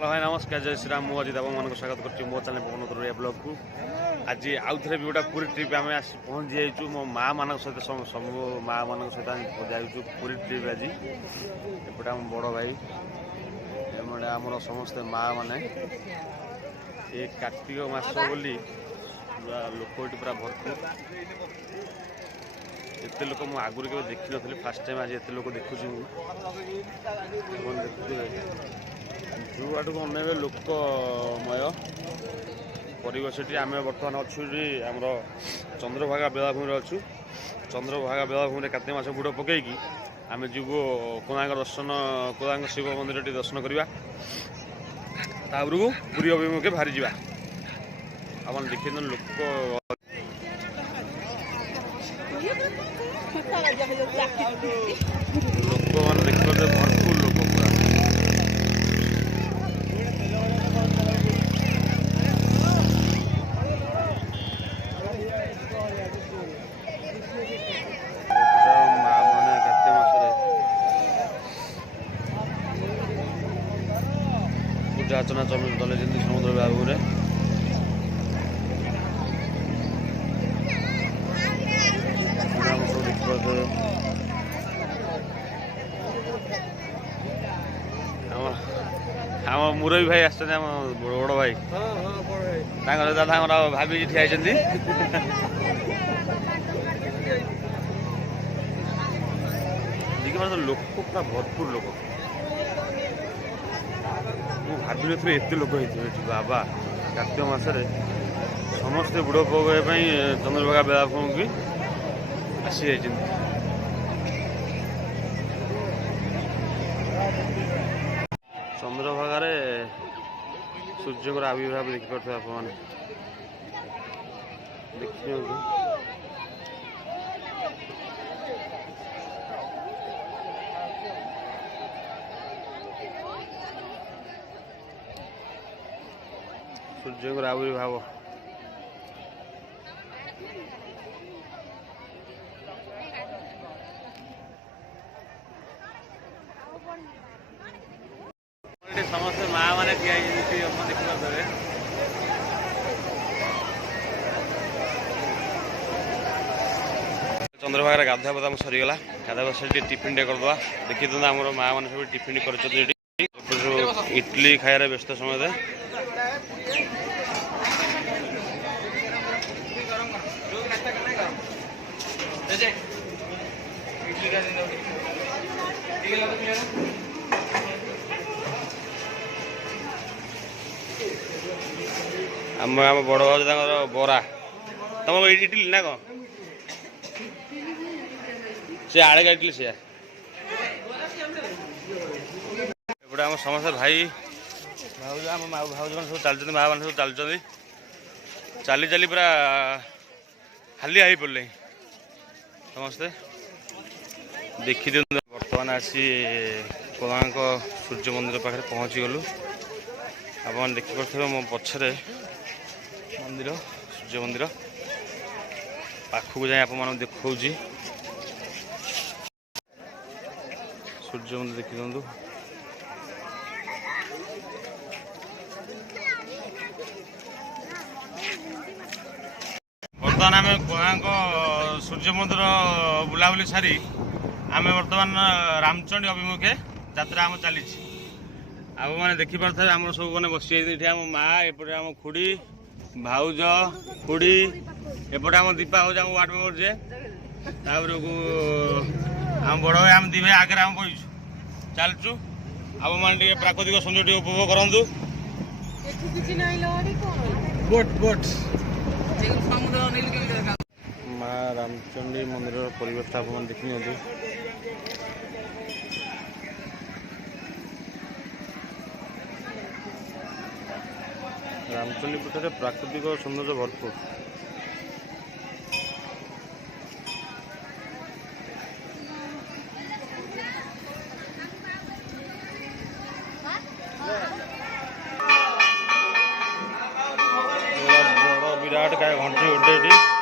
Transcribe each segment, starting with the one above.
Hello hi नमस्कार जय श्रीराम मु अजित आपको स्वागत कर मो चैनल पवन तरुआ ब्लॉग को आज आउ थे भी गोटे पूरी ट्रिप आम पहुँची जाइए मो माँ मान सहित सब माँ मान सहित जाइए पूरी ट्रिप आज एपटे आम बड़ भाई एमटे आमर समस्ते माँ मैंने ये कार्तिक मास बोली पूरा लोक ये पूरा भरपूर एत लोक मुझे आगुरी के देखी नी फास्ट टाइम आज एत लोक देखुची देखुए जो आड़ को अनेबे लोकमय परिवेशटी आम बर्तमान अच्छु आमर चंद्रभागा बेलाभूमि अच्छु चंद्रभागा बेलाभूमि कार्तिक मास बुड़ पकईकि आम जीवु कोणार्क दर्शन कोणार्क शिव मंदिर दर्शन करवा तापरକୁ पुरी अभिमुखे बाहरी जा आप देखिए लोक मैंने देखते भरपूर लोक पूरा पूजा अर्चना चले समुद्र बेलाभूमि आम मुरबी भाई आम बड़ भाई दादा भाभी ठिया देखिए लोक पूरा भरपूर लोक भाभी नी एत लोक होते बाबा कार्तिक मसरे समस्ते बुड़ पकड़ा चंद्रभागा बेलाभूमि की आसी जाइए चंद्रभागार सूर्य आविर्भाव देखिपे आप देखिए सूर्य आविर्भाव समस्त माँ मैंने ठिया देखिए चंद्रभागा गाधा पदा सरीगला गाधा से टिफिन टे करदे देखी तो आम माँ मैंने सब टिफिन कर इडली खायार व्यस्त समय आम बड़ भाज बरा तुम इडली ना कौन से आड़े इडली से एपटे आम समस्त भाई भाज आम भाज मैंने सब चलते माँ मैंने सब चलते चली चली पूरा हालिया हो पड़े समस्ते देखी दिखते बर्तमान आसी कोणार्क सूर्य मंदिर पाखे पहुँची गलु आप देखिपे मो पछरे मंदिर सूर्य मंदिर पाखक जाए आप देखा सूर्य मंदिर देखी दिखाँ बर्तमान आम कोणार्क सूर्य मंदिर बुलाबुली सारी आम बर्तमान रामचंडी अभिमुखे यात्रा आम चली आप मैंने देखिपे आम सब मैंने बसी आम माँ एपटे आम खुड़ी भाउज खुड़ी एपटे आम दीपा हूँ आम वार्ड मेम्बर जे तापर आम बड़ भाई आम दी भाई आगे आम बहीचु चलचु आप मैंने प्राकृतिक सौंदर्य उपभोग करूँ माँ रामचंडी मंदिर परिवेश आप देखी रामचंडी पीठ में प्राकृतिक सौंदर्य भरपूर विराट काय घंटी उड़े घंटी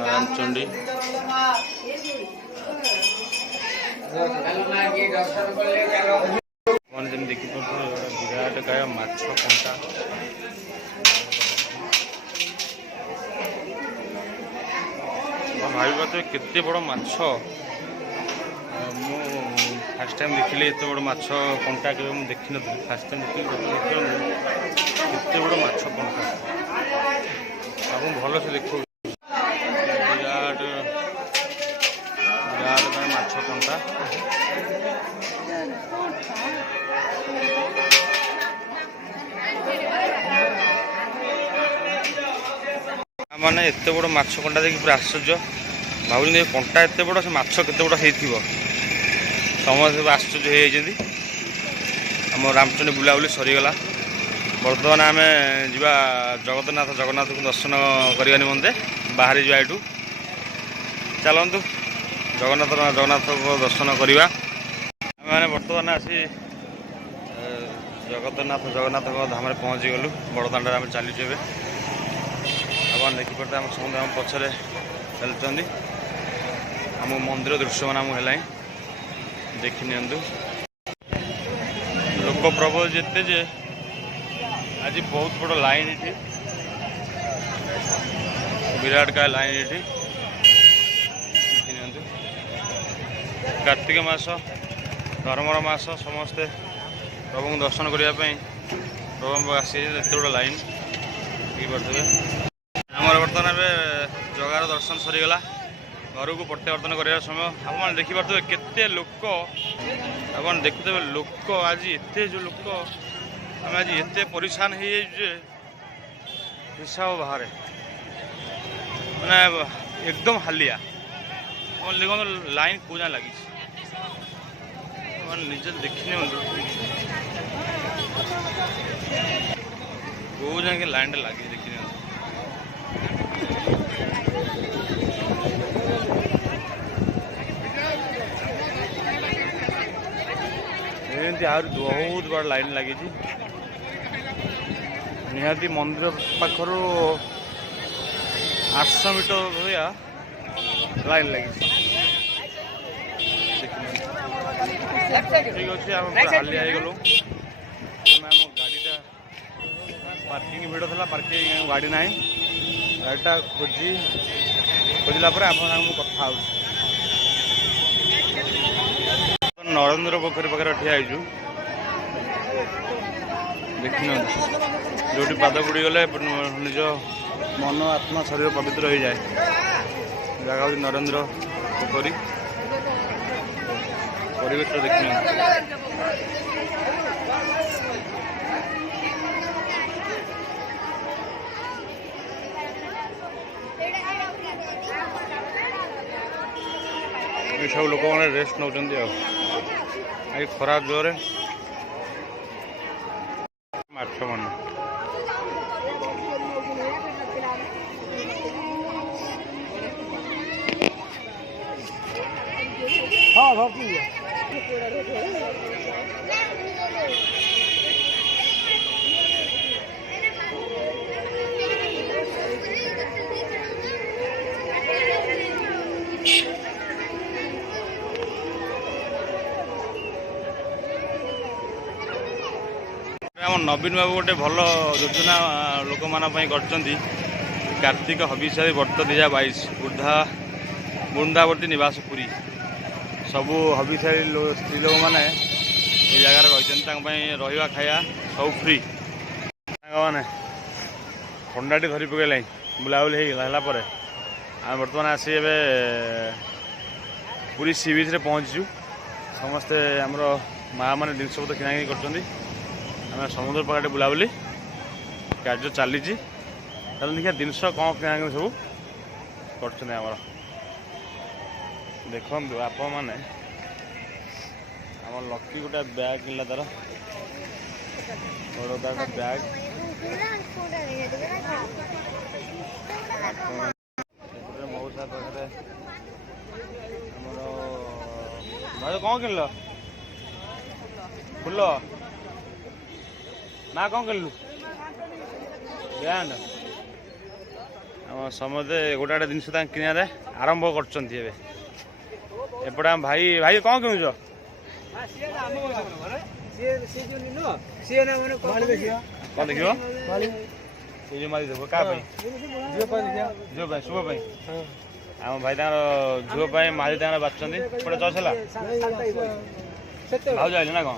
रामचंडी देखिए विराट काय माछ कंटा भाई तो केते बड़ माछ फास्ट टाइम देखिए एत बड़ माछ कंटा के देखी नी फास्ट टाइम देखिए केते बड़ माछ कंटा आप भल से देख विराट विराट माछ कंटा माने एत बड़ माछ कंटा देखिए पूरा आश्चर्य भाई कंटा एत बड़ से माछ केते बड़ हो समस्त आश्चर्य होती आम रामचंडी बुलाबुली सरीगला बर्तमान आम जा जगन्नाथ जगन्नाथ को दर्शन करने निमंते बाहर जा एठू चलतु जगन्नाथ जगन्नाथ को दर्शन करवा आम बर्तमान आसी जगन्नाथ जगन्नाथ धाम पहुँची गलु बड़दाण्ड आम चलीचु ए आप देखिपे आम समस्त आम पछरे चलते आम मंदिर दृश्य मान है देखी नि लोक प्रबल जिते जे आज बहुत बड़ लाइन ये विराट का लाइन ये देखी नि कार्तिक मास धर्मर मास समस्ते प्रभु दर्शन करने प्रभु आसी बड़ा लाइन देखिए आम बर्तमान जगार दर्शन सरीगला घर को प्रत्यावर्तन करार समय आप देखिपे केते लोक आप देखुते लोक आज एत जो लोक आम आज एत परेशान हो हिसाब बाहर मैंने एकदम हालिया देखो लाइन को जाए लगी निजे देखी कौ जाए लाइन लगी देखी बहुत बड़ लाइन लगी निहाती मंदिर पाखर 800 मीटर भैया लाइन लगी ठीक अच्छे हालिया गलु गाड़ीटा पार्किंग भिड़ था पार्किंग गाड़ी ना गाड़ीटा खोजला कथा नरेंद्र पोखरी पाखे ठिया देखी जो पाद बुड़ी गले निज मन आत्मा शरीर पवित्र हो जाए जगह हूँ नरेंद्र पोखरी परिवेश देखी सब लोक मैंने रेस्ट नौ खरा जोरे माछ मन हाँ नवीन बाबू गोटे भल योजना लोक मान कार्तिक हबिषारी व्रत 2022 वृंदावर्ती निवास पुरी सबू हबिषारी स्त्री लोक मैंने ये जगार रही खाया सब फ्री मैंने ठंडाटी धरी पकड़ बुलाबुली होगा आम बर्तमान आसी पुरी सी बीच रे पहुँचु समस्ते आमर माँ मैंने जिनस पत्र किना कर आम समुद्र पकड़े बुलाबुली कार्य चली देखिए जिनस कौन किना सब कर देखु आप मैंने आम लकी गोटे बैग किनला तार बड़ा बैग मऊसा पाखे आमर कौन किनल फुल ना कौन किनलु ब्रांड आम समझे गोटे गोटे जिनस किणवे आरंभ कर भाई भाई कौन किणुच कौन देख ये जो मारी देव क्या झील शुभ आम भाई झील मारी बाचुं गोटे चर्च है भाज आइले ना कौन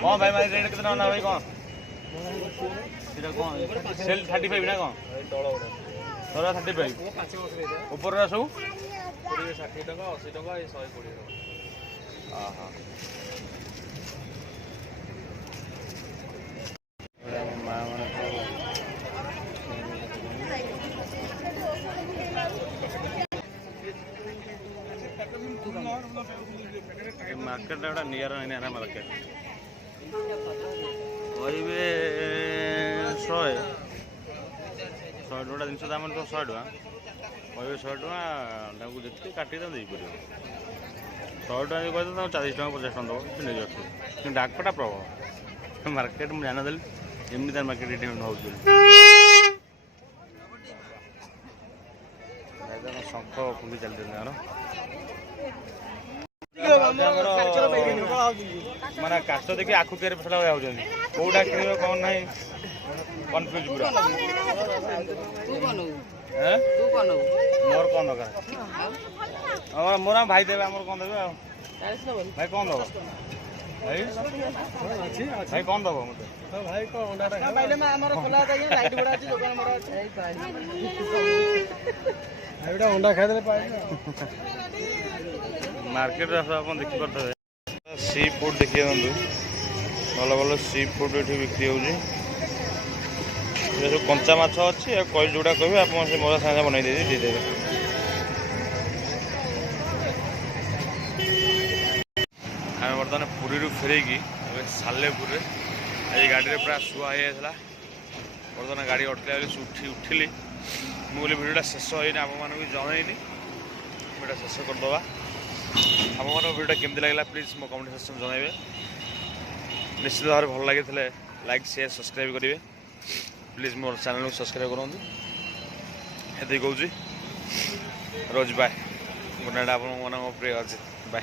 कौन भाई मारी रेट कितना ना भाई कौन सेल 35 ना कौन तोरा 35 ऊपर सब 60 टका 80 टका 120 हाँ मार्केट गोटा नियर ना मार्केट कहे 100 गोटा जिन दाम तो 100 टका कहे 100 टका जी काटिक दे पार 100 टका कहे 40 टका 50 टका दब कि डाकपटा प्रभाव मार्केट मुझे जान देली एमती मार्केट ये हो शंख फुली चलते माना काच देखिए आखु तेरे पसला कौटा कि कौन ना कन्फ्यूज पूरा मोर कौन दरकार मोर भाई देवे आम कौन देवे भाई कौन दब भाई भाई कौन दब मत भाई अंडा खाई मार्केट आप देखी पारे सी फूड देखिए भल भल सी फूड ये बिक्री हो सब कंचा माछ अच्छी कई जोड़ा कहे आप मोर सागे बनई देदेवे आम बर्तमान पुरी फेर सालेपुर आज गाड़ी पूरा शुआ हो जाता बर्तमान गाड़ी अटकला उठिली मुझे भिडियोटा शेष होनी आप भी जनईनी भिडियो शेष करदे आप भिडियो केमती लगे प्लीज मो कमेंट सेक्शन जनइबे निश्चित भाव भल लगे लाइक शेयर सब्सक्राइब करेंगे प्लीज मोर चैनल को सब्सक्राइब करूँ ये कहूँ रोज बाय गुड नाइट आप प्रिय अच्छे बाय।